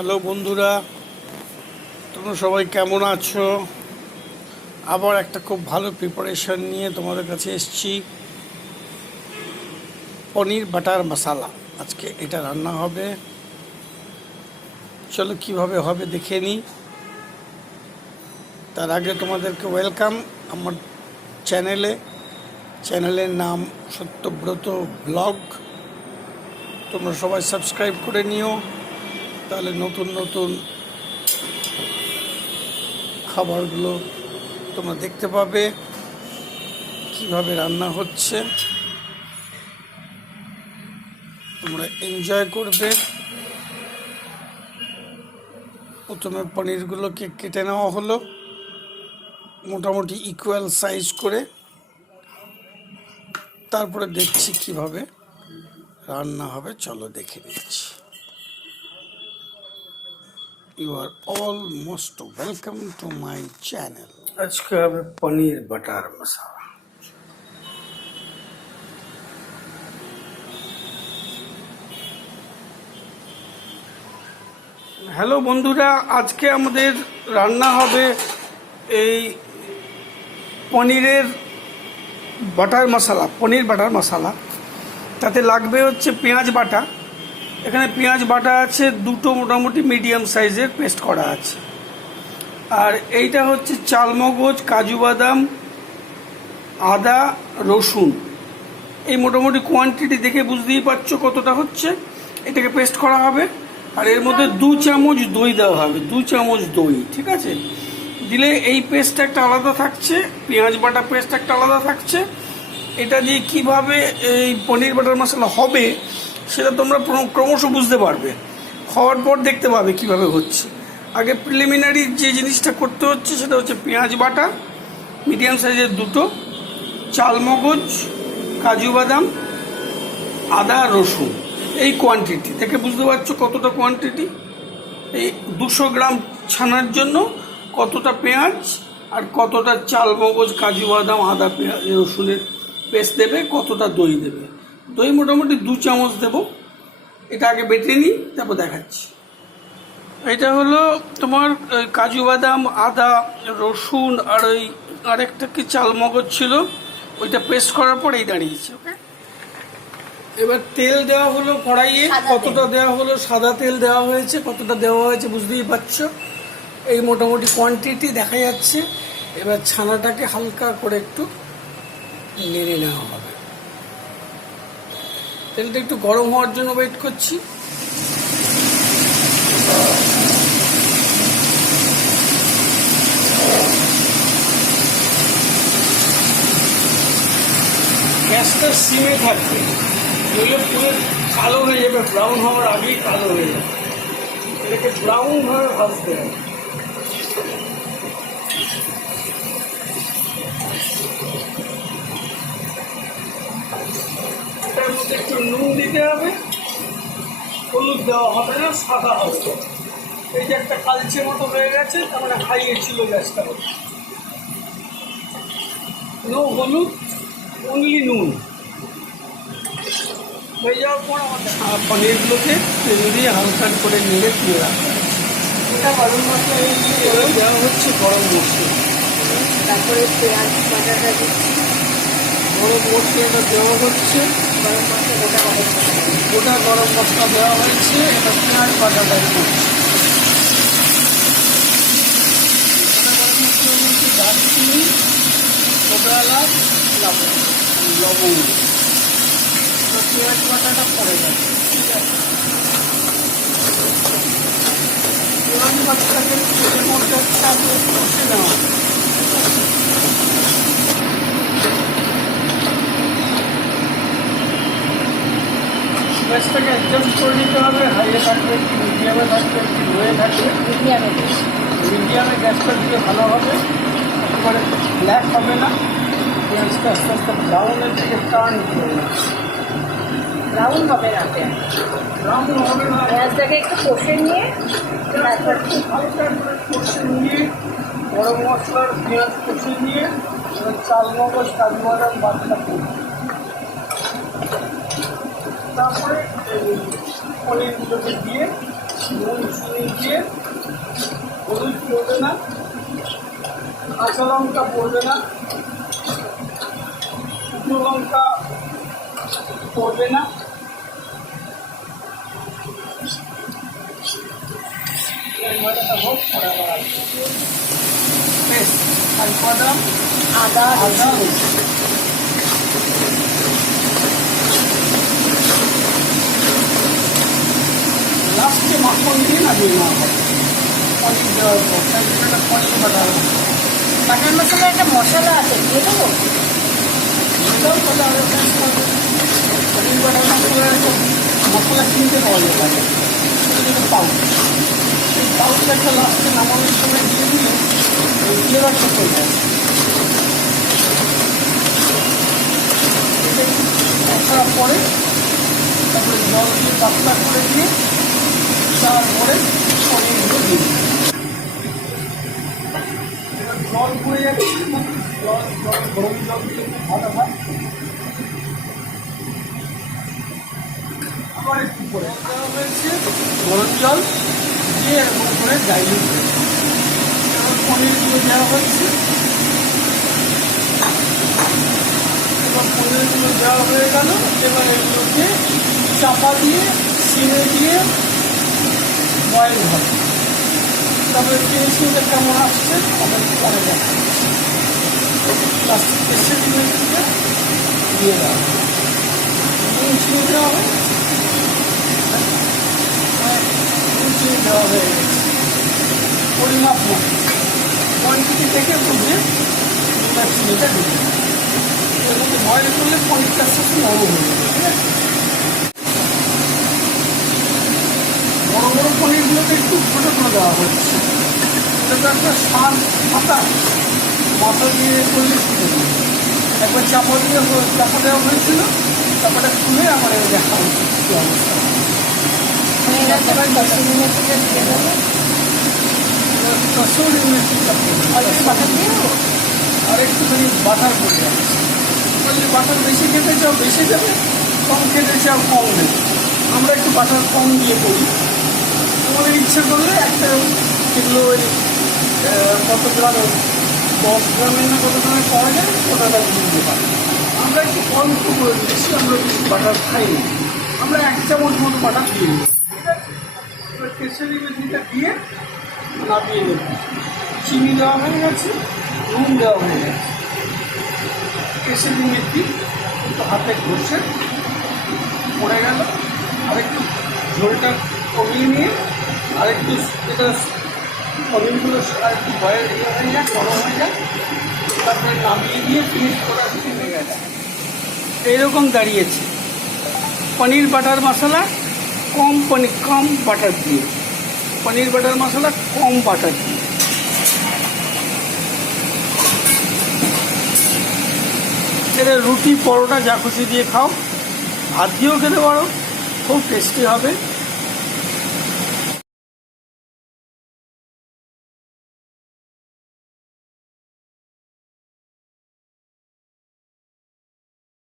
Hello বন্ধুরা, তোমরা সবাই কেমন আছো? আবার একটা খুব ভালো প্রিপারেশন নিয়ে তোমাদের কাছে এসেছি। পনির বাটার মশালা আজকে এটা রান্না হবে। চলো কিভাবে হবে দেখে নিই। তার আগে তোমাদেরকে ওয়েলকাম আমার চ্যানেলের নাম সত্যব্রত ব্লগ। তোমরা সবাই সাবস্ক্রাইব করে নিও, তাহলে নতুন নতুন খাবারগুলো তোমরা দেখতে পাবে, কিভাবে রান্না হচ্ছে, তোমরা এনজয় করবে। প্রথমে পনিরগুলোকে কেটে নেওয়া হলো মোটামুটি ইকুয়াল সাইজ করে, তারপরে দেখছি কিভাবে রান্না হবে। চলো দেখে নিচ্ছি। You are all most welcome to my channel. আজকে হবে পনির বাটার মশালা। হ্যালো বন্ধুরা, আজকে আমাদের রান্না হবে এই পনির বাটার মশালা। তাতে লাগবে হচ্ছে পেঁয়াজ বাটা। এখানে পেঁয়াজ বাটা আছে দুটো, মোটামুটি মিডিয়াম সাইজের পেস্ট করা আছে। আর এইটা হচ্ছে চালমগজ, কাজু বাদাম, আদা, রসুন। এই মোটামুটি কোয়ান্টিটি দেখে বুঝতেই পারছো কতটা হচ্ছে। এটাকে পেস্ট করা হবে। আর এর মধ্যে 2 চামচ দই দেওয়া হবে, 2 চামচ দই, ঠিক আছে? দিলে এই পেস্ট একটা আলাদা থাকছে, পেঁয়াজ বাটা পেস্ট একটা আলাদা থাকছে। এটা দিয়ে কিভাবে এই পনির বাটার মশলা হবে সেটা তোমরা ক্রমশ বুঝতে পারবে। খাওয়ার পর দেখতে পাবে কিভাবে হচ্ছে। আগে প্রিলিমিনারি যে জিনিসটা করতে হচ্ছে সেটা হচ্ছে পেঁয়াজ বাটা মিডিয়াম সাইজের দুটো, চালমগজ, কাজু বাদাম, আদা, রসুন। এই কোয়ান্টিটি থেকে বুঝতে পারছো কতটা কোয়ান্টিটি। এই 200 গ্রাম ছানার জন্য কতটা পেঁয়াজ আর কতটা চালমগজ, কাজু বাদাম, আদা, পেঁয়াজ, রসুনের পেস্ট দেবে, কতটা দই দেবে। দই মোটামুটি 2 চামচ দেবো। এটা আগে বেটে নিই, তারপর দেখাচ্ছি। এটা হলো তোমার কাজু বাদাম, আদা, রসুন আর ওই আরেকটা কি চালমগজ ছিল, ওইটা পেস্ট করার পর এই দাঁড়িয়েছে। ওকে, এবার তেল দেওয়া হলো কড়াইয়ে। কতটা দেওয়া হলো, সাদা তেল দেওয়া হয়েছে, কতটা দেওয়া হয়েছে বুঝতেই পারছো। এই মোটামুটি কোয়ান্টিটি দেখা যাচ্ছে। এবার ছানাটাকে হালকা করে একটু নেড়ে নেওয়া হবে। তেলটা একটু গরম হওয়ার জন্য ওয়েট করছি। গ্যাসটা সিমে থাকবে, নইলে পুরো কালো হয়ে যাবে। ব্রাউন হওয়ার আগেই কালো হয়ে যাবে। এটাকে ব্রাউন ভাবে ভাজতে হবে। এটার মধ্যে একটু নুন দিতে হবে, হলুদ দেওয়া হবে না, সাদা হবে। এই যে একটা কালচে মতো হয়ে গেছে, তার মানে হাইয়ে ছিল গ্যাসটা। নো হলুদ, অনলি নুন। হয়ে যাওয়ার পর আমাদের পনিরগুলোকে তেল দিয়ে হালকা করে নিয়ে তুলে রাখবে। এটা গরম মশলা দেওয়া হচ্ছে, গরম মশলা। তারপরে পেঁয়াজ বাটাটা দিচ্ছি, গরম মশলাটা দেওয়া হচ্ছে। গরম মশলা গোটা গরম মশলা দেওয়া হয়েছে। এটা পেঁয়াজ বাটাটা দিচ্ছি। গোটা গরম মশলার মধ্যে দারচিনি, ছোটো এলাচ, লবঙ্গ। পেঁয়াজ বাটাটা পড়ে যাবে, ঠিক আছে? পেঁয়াজ বাটাটাকে তেলের মধ্যে কষে নেওয়া। গ্যাসটাকে অ্যাডজাস্ট করে নিতে হবে। হাইয়ে থাকবে, একটু মিডিয়ামে থাকবে, একটু লোয়ে থাকবে। মিডিয়ামে গ্যাসটা দিলে ভালো হবে। একেবারে ব্ল্যাক হবে না, পেঁয়াজটা আস্তে আস্তে ব্রাউনের দিকে টার্ন করবে। ব্রাউন হবে না, ব্রাউন হবে না, পেঁয়াজটাকে একটু কষে নিয়ে তারপর হালকা করে কষে নিয়ে, গরম মশলার পেঁয়াজ কষে নিয়ে এবার চালমগজ, কাজু বাদাম বাদটা করবে। তারপরে পনিরগুলোকে দিয়ে নুন চিনি দিয়ে, হলুদ পড়বে না, কাঁচা লঙ্কা পড়বে না, শুকনো লঙ্কা পড়বে না, আদা লাস্টে মাখন দিয়ে নামিয়ে নেওয়া হবে পনির দেওয়ার পর। তাই জন্য একটা পনির বাটা হবে। বাটার মশলা একটা মশলা আছে, দিয়ে দেবো? এটাও তাহলে আরও টেস্ট হবে। পনির বাটার মশলা একটা মশলা কিনতে পাওয়া যায় বাজারে, সেটা পাউচ। এই পাউচ একটা লাস্টে নামানোর সময় দিয়ে দিলে ওই ফ্লেভারটা চলে যায়। এটা একটু মশলা পরে তারপরে জল দিয়ে পাতলা করে দিয়ে তারপরে পনিরগুলো দিয়ে দিই। এবার জল পড়ে যাচ্ছে, গরম জল দিয়ে ভালো হয়। আবার একটু পরে দেওয়া হয়েছে গরম জল দিয়ে এরকম করে ডাইলুট করে এবার পনিরগুলো দেওয়া হচ্ছে। এবার পনিরগুলো দেওয়া হয়ে গেল। এবার এগুলোকে চাপা দিয়ে সিমে দিয়ে বয়েল হবে। তারপরে ফিনিশিংটা কেমন আসছে আমাদের পরে দেখা। প্লাস্টিক কেশরি মেথিটা দিয়ে দেওয়া হবে, নুন চিনি দেওয়া হবে, নুন চিনি দেওয়া হয়ে গেছে পরিমাপ মতো। কোয়ান্টিটি থেকে বুঝে নুন চিনিটা দিয়ে দেবে। এর মধ্যে বয়েল করলে পনিরটা আস্তে আস্তে নরম হয়ে যাবে। ঠিক আছে, বড় বড় পনিরগুলোকে একটু ছোটো করে দেওয়া হচ্ছে। এটা তো একটা স্বাদ মাথা দিয়ে করলে শুনে একবার চাপা দেওয়া হয়েছিল, চাপাটা খুলে আমার দেখা হচ্ছে কী অবস্থা। কসুরি মেথিটা বাটার দিয়ে দেবো? আর একটুখানি বাটার পড়ে যাচ্ছে। যদি বাটার বেশি খেতে চাও বেশি দেবে, কম খেতে চাও কম দেবে। আমরা একটু বাটার কম দিয়ে করি। তোমাদের ইচ্ছে করলে একটা যেগুলো ওই কত গ্রামে 10 গ্রামের না কত গ্রামে পাওয়া যায় ওটা দিতে পারি। আমরা একটু অল্প করে দিচ্ছি, আমরা বেশি বাটার খাই না। আমরা 1 চামচ মতো বাটার দিয়ে নেব। ঠিক আছে, এবার কেশরি মেথিটা দিয়ে নামিয়ে নেব। চিনি দেওয়া হয়ে গেছে, নুন দেওয়া হয়ে গেছে। কেশরি মেথি একটু হাতে ঘষে পড়ে গেল। আরেকটু ঝোলটা কমিয়ে নিয়ে আরেকটু এটা পনিরগুলো আরেকটু বয়েল হয়ে যায়, গরম হয়ে যায়, তারপরে নামিয়ে দিয়ে ফিনিশ করা হয়ে গেছে। এইরকম দাঁড়িয়েছে পনির বাটার মশলা কম বাটার দিয়ে। পনির বাটার মশলা কম বাটার দিয়ে। এটা রুটি পরোটা যা খুশি দিয়ে খাও, ভাত দিয়েও খেতে পারো, খুব টেস্টি হবে।